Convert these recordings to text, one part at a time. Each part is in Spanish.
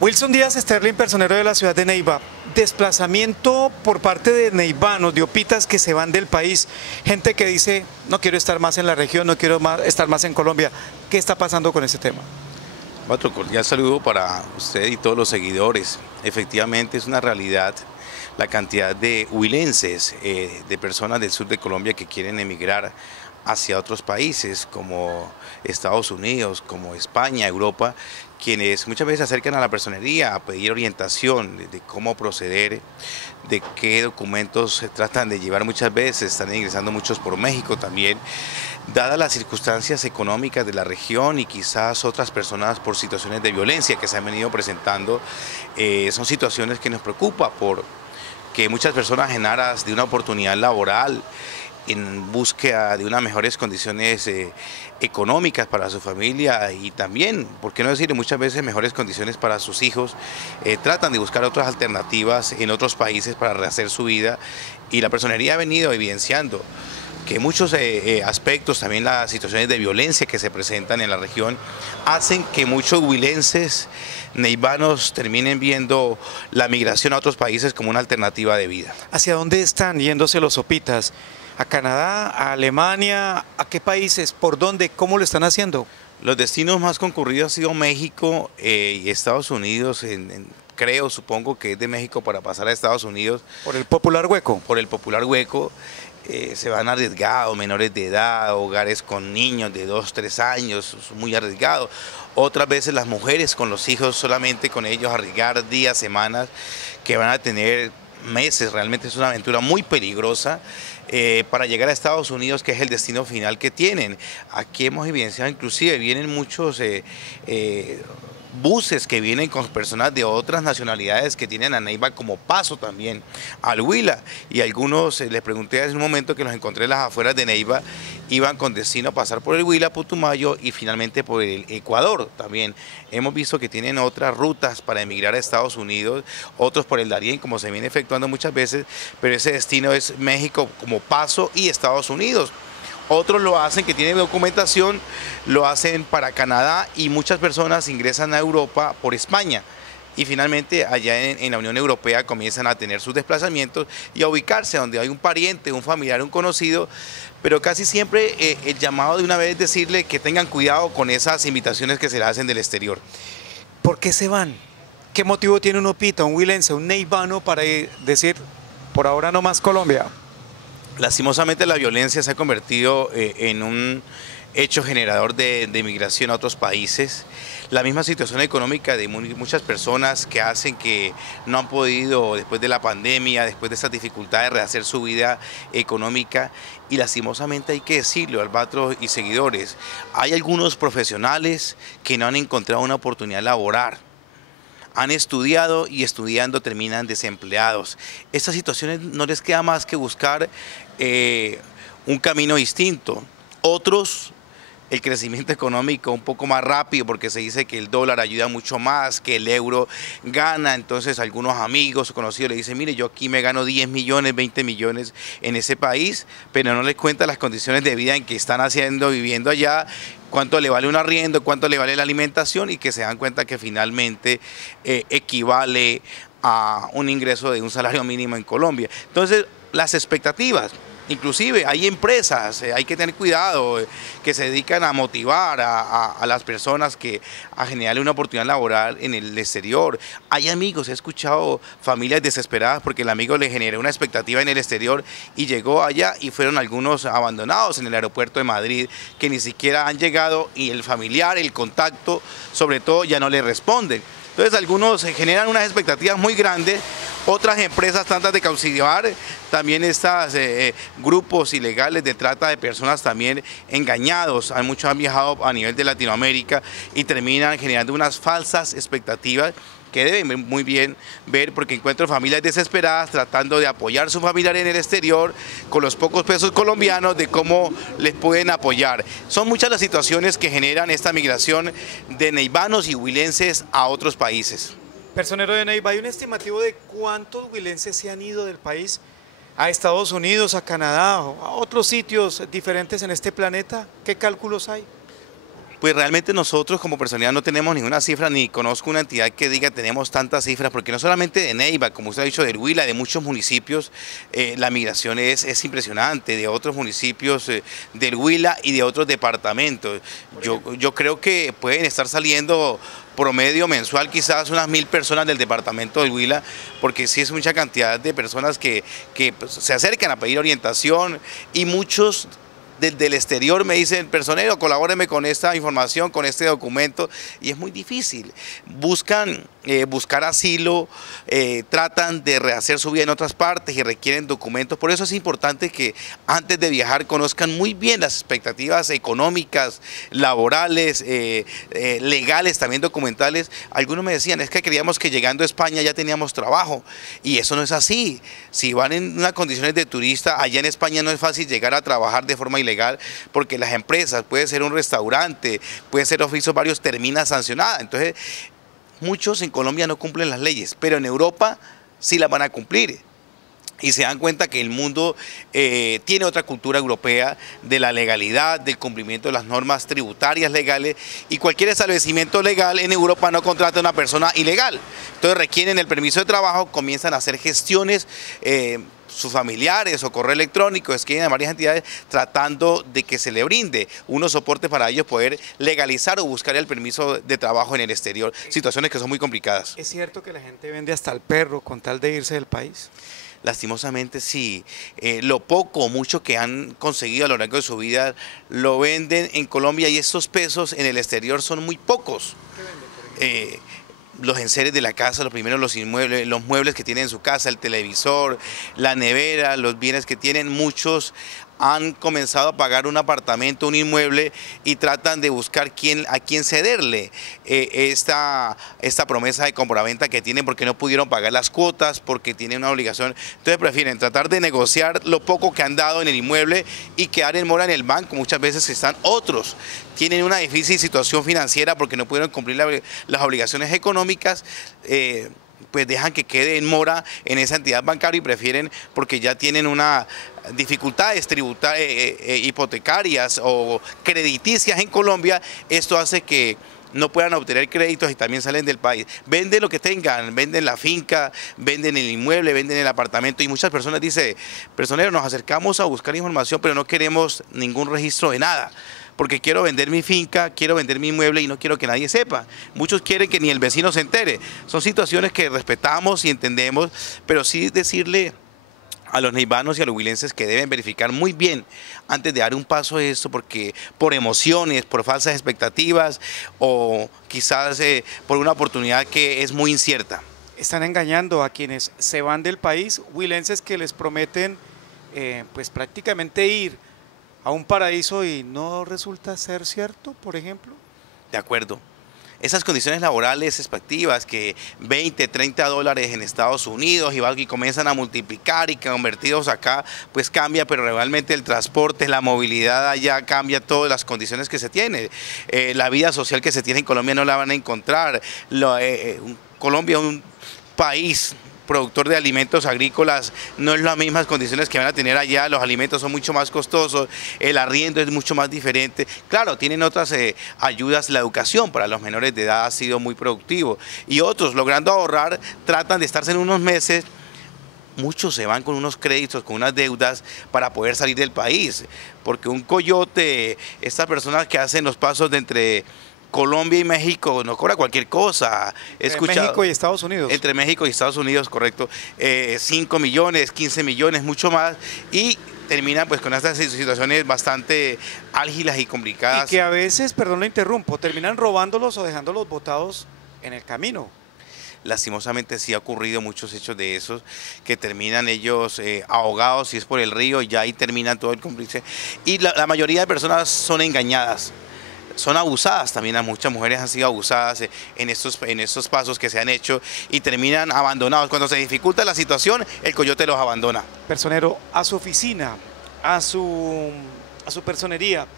Wilson Díaz Sterling, personero de la ciudad de Neiva. Desplazamiento por parte de neivanos, de opitas que se van del país. Gente que dice, no quiero estar más en la región, no quiero estar más en Colombia. ¿Qué está pasando con ese tema? Otro cordial saludo para usted y todos los seguidores. Efectivamente es una realidad la cantidad de huilenses, de personas del sur de Colombia que quieren emigrar hacia otros países como Estados Unidos, como España, Europa, quienes muchas veces se acercan a la personería a pedir orientación de cómo proceder, de qué documentos se tratan de llevar muchas veces, están ingresando muchos por México también, dadas las circunstancias económicas de la región y quizás otras personas por situaciones de violencia que se han venido presentando, son situaciones que nos preocupan por que muchas personas en aras de una oportunidad laboral, en búsqueda de unas mejores condiciones económicas para su familia y también, por qué no decir, muchas veces mejores condiciones para sus hijos, tratan de buscar otras alternativas en otros países para rehacer su vida, y la personería ha venido evidenciando que muchos aspectos, también las situaciones de violencia que se presentan en la región, hacen que muchos huilenses neivanos terminen viendo la migración a otros países como una alternativa de vida. ¿Hacia dónde están yéndose los opitas? ¿A Canadá, a Alemania, a qué países, por dónde, cómo lo están haciendo? Los destinos más concurridos han sido México y Estados Unidos, creo, supongo que es de México para pasar a Estados Unidos. ¿Por el popular hueco? Por el popular hueco. Se van arriesgados, menores de edad, hogares con niños de 2, 3 años, muy arriesgados. Otras veces las mujeres con los hijos, solamente con ellos arriesgar días, semanas, que van a tener meses. Realmente es una aventura muy peligrosa para llegar a Estados Unidos, que es el destino final que tienen. Aquí hemos evidenciado, inclusive vienen muchos buses que vienen con personas de otras nacionalidades que tienen a Neiva como paso también al Huila, y algunos, les pregunté hace un momento que los encontré en las afueras de Neiva, iban con destino a pasar por el Huila, Putumayo y finalmente por el Ecuador también. Hemos visto que tienen otras rutas para emigrar a Estados Unidos, otros por el Darién, como se viene efectuando muchas veces, pero ese destino es México como paso y Estados Unidos. Otros lo hacen, que tienen documentación, lo hacen para Canadá, y muchas personas ingresan a Europa por España. Y finalmente allá en la Unión Europea comienzan a tener sus desplazamientos y a ubicarse donde hay un pariente, un familiar, un conocido, pero casi siempre el llamado de una vez es decirle que tengan cuidado con esas invitaciones que se le hacen del exterior. ¿Por qué se van? ¿Qué motivo tiene un opita, un huilense, un neivano para decir, por ahora no más Colombia? Lastimosamente la violencia se ha convertido en un hecho generador de migración a otros países. La misma situación económica de muchas personas que hacen que no han podido, después de la pandemia, después de estas dificultades, rehacer su vida económica. Y lastimosamente hay que decirlo, Albatros y seguidores, hay algunos profesionales que no han encontrado una oportunidad laboral. Han estudiado y estudiando terminan desempleados. Estas situaciones no les queda más que buscar un camino distinto. Otros, el crecimiento económico un poco más rápido, porque se dice que el dólar ayuda mucho más, que el euro gana. Entonces algunos amigos o conocidos le dicen, mire, yo aquí me gano 10 millones, 20 millones en ese país, pero no les cuenta las condiciones de vida en que están haciendo, viviendo allá, cuánto le vale un arriendo, cuánto le vale la alimentación, y que se dan cuenta que finalmente equivale a un ingreso de un salario mínimo en Colombia. Entonces, las expectativas, inclusive hay empresas, hay que tener cuidado, que se dedican a motivar a las personas a generarle una oportunidad laboral en el exterior. Hay amigos, he escuchado familias desesperadas porque el amigo le generó una expectativa en el exterior y llegó allá y fueron algunos abandonados en el aeropuerto de Madrid, que ni siquiera han llegado, y el familiar, el contacto, sobre todo, ya no le responden. Entonces algunos generan unas expectativas muy grandes, otras empresas tratan de cautivar, también estos grupos ilegales de trata de personas también engañados. Muchos han viajado a nivel de Latinoamérica y terminan generando unas falsas expectativas que deben muy bien ver, porque encuentro familias desesperadas tratando de apoyar a su familiar en el exterior con los pocos pesos colombianos, de cómo les pueden apoyar. Son muchas las situaciones que generan esta migración de neivanos y huilenses a otros países. Personero de Neiva, ¿hay un estimativo de cuántos huilenses se han ido del país a Estados Unidos, a Canadá o a otros sitios diferentes en este planeta? ¿Qué cálculos hay? Pues realmente nosotros como personalidad no tenemos ninguna cifra, ni conozco una entidad que diga tenemos tantas cifras, porque no solamente de Neiva, como usted ha dicho, del Huila, de muchos municipios, la migración es impresionante, de otros municipios del Huila y de otros departamentos. Yo creo que pueden estar saliendo promedio mensual quizás unas 1000 personas del departamento del Huila, porque sí es mucha cantidad de personas que pues, se acercan a pedir orientación, y muchos del exterior me dicen: personero, colabóreme con esta información, con este documento, y es muy difícil. Buscan buscar asilo, tratan de rehacer su vida en otras partes y requieren documentos. Por eso es importante que antes de viajar conozcan muy bien las expectativas económicas, laborales, legales, también documentales. Algunos me decían: es que creíamos que llegando a España ya teníamos trabajo, y eso no es así. Si van en unas condiciones de turista, allá en España no es fácil llegar a trabajar de forma ilegal, porque las empresas, puede ser un restaurante, puede ser oficios varios, termina sancionada. Entonces, muchos en Colombia no cumplen las leyes, pero en Europa sí las van a cumplir. Y se dan cuenta que el mundo tiene otra cultura europea de la legalidad, del cumplimiento de las normas tributarias legales, y cualquier establecimiento legal en Europa no contrata a una persona ilegal. Entonces requieren el permiso de trabajo, comienzan a hacer gestiones, sus familiares o correo electrónico, escriben a varias entidades tratando de que se le brinde unos soportes para ellos poder legalizar o buscar el permiso de trabajo en el exterior. Situaciones que son muy complicadas. ¿Es cierto que la gente vende hasta el perro con tal de irse del país? Lastimosamente sí, lo poco o mucho que han conseguido a lo largo de su vida lo venden en Colombia, y estos pesos en el exterior son muy pocos. ¿Qué vende, por ejemplo? Los enseres de la casa, los primeros, los inmuebles, los muebles que tienen en su casa, el televisor, la nevera, los bienes que tienen. Muchos han comenzado a pagar un apartamento, un inmueble, y tratan de buscar a quién cederle esta promesa de compraventa que tienen, porque no pudieron pagar las cuotas, porque tienen una obligación. Entonces prefieren tratar de negociar lo poco que han dado en el inmueble y quedar en mora en el banco. Muchas veces están otros, tienen una difícil situación financiera porque no pudieron cumplir las obligaciones económicas, pues dejan que quede en mora en esa entidad bancaria, y prefieren, porque ya tienen una dificultades hipotecarias o crediticias en Colombia. Esto hace que no puedan obtener créditos y también salen del país. Venden lo que tengan, venden la finca, venden el inmueble, venden el apartamento, y muchas personas dicen: personero, nos acercamos a buscar información, pero no queremos ningún registro de nada, porque quiero vender mi finca, quiero vender mi inmueble y no quiero que nadie sepa. Muchos quieren que ni el vecino se entere. Son situaciones que respetamos y entendemos, pero sí decirle a los neivanos y a los huilenses que deben verificar muy bien antes de dar un paso de esto, porque por emociones, por falsas expectativas, o quizás por una oportunidad que es muy incierta. Están engañando a quienes se van del país, huilenses que les prometen pues prácticamente ir a un paraíso y no resulta ser cierto, por ejemplo. De acuerdo. Esas condiciones laborales expectativas, que 20, 30 dólares en Estados Unidos y comienzan a multiplicar y convertidos acá, pues cambia, pero realmente el transporte, la movilidad allá cambia, todas las condiciones que se tienen. La vida social que se tiene en Colombia no la van a encontrar. Colombia es un país productor de alimentos agrícolas, no es las mismas condiciones que van a tener allá. Los alimentos son mucho más costosos, el arriendo es mucho más diferente. Claro, tienen otras ayudas. La educación para los menores de edad ha sido muy productivo, y otros, logrando ahorrar, tratan de estarse en unos meses. Muchos se van con unos créditos, con unas deudas, para poder salir del país, porque un coyote, estas personas que hacen los pasos de entre Colombia y México, no cobra cualquier cosa. Entre México y Estados Unidos. Entre México y Estados Unidos, correcto. 5 millones, 15 millones, mucho más, y terminan pues con estas situaciones bastante álgidas y complicadas. Y que a veces, perdón lo interrumpo, terminan robándolos o dejándolos botados en el camino. Lastimosamente sí ha ocurrido muchos hechos de esos, que terminan ellos ahogados, si es por el río, y ya ahí termina todo el cómplice. Y la mayoría de personas son engañadas. Son abusadas también. A muchas mujeres han sido abusadas en estos pasos que se han hecho, y terminan abandonados. Cuando se dificulta la situación, el coyote los abandona. Personero, a su oficina, a su personería,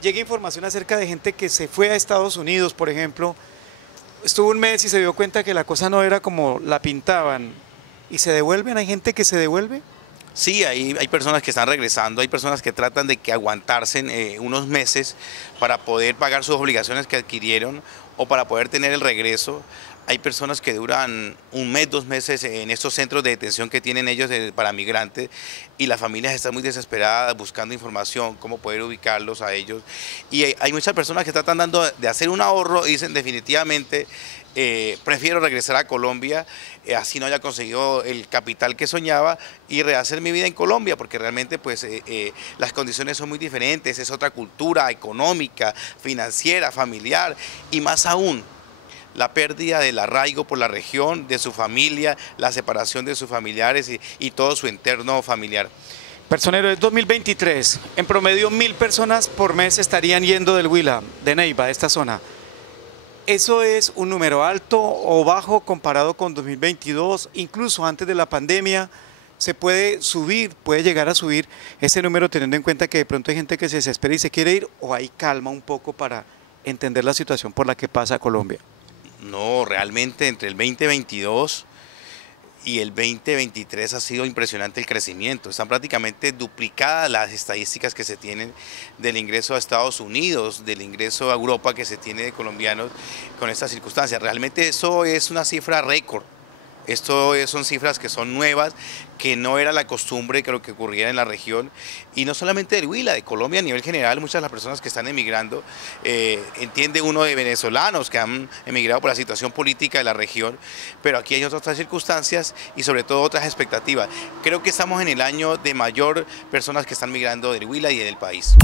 llega información acerca de gente que se fue a Estados Unidos, por ejemplo, estuvo un mes y se dio cuenta que la cosa no era como la pintaban, y se devuelven. ¿Hay gente que se devuelve? Sí, hay personas que están regresando, hay personas que tratan de que aguantarse unos meses para poder pagar sus obligaciones que adquirieron o para poder tener el regreso. Hay personas que duran un mes, 2 meses en estos centros de detención que tienen ellos para migrantes y las familias están muy desesperadas buscando información, cómo poder ubicarlos a ellos. Y hay muchas personas que están tratando de hacer un ahorro y dicen definitivamente prefiero regresar a Colombia, así no haya conseguido el capital que soñaba y rehacer mi vida en Colombia, porque realmente pues las condiciones son muy diferentes, es otra cultura económica, financiera, familiar y más aún la pérdida del arraigo por la región, de su familia, la separación de sus familiares y todo su entorno familiar. Personero, es 2023, en promedio 1000 personas por mes estarían yendo del Huila, de Neiva, de esta zona. ¿Eso es un número alto o bajo comparado con 2022? Incluso antes de la pandemia, ¿se puede subir, puede llegar a subir ese número teniendo en cuenta que de pronto hay gente que se desespera y se quiere ir, o hay calma un poco para entender la situación por la que pasa Colombia? No, realmente entre el 2022 y el 2023 ha sido impresionante el crecimiento. Están prácticamente duplicadas las estadísticas que se tienen del ingreso a Estados Unidos, del ingreso a Europa que se tiene de colombianos con estas circunstancias. Realmente eso es una cifra récord. Son cifras que son nuevas, que no era la costumbre que lo que ocurriera en la región, y no solamente del Huila, de Colombia a nivel general. Muchas de las personas que están emigrando, entiende uno de venezolanos que han emigrado por la situación política de la región, pero aquí hay otras circunstancias y sobre todo otras expectativas. Creo que estamos en el año de mayor personas que están migrando del Huila y del país.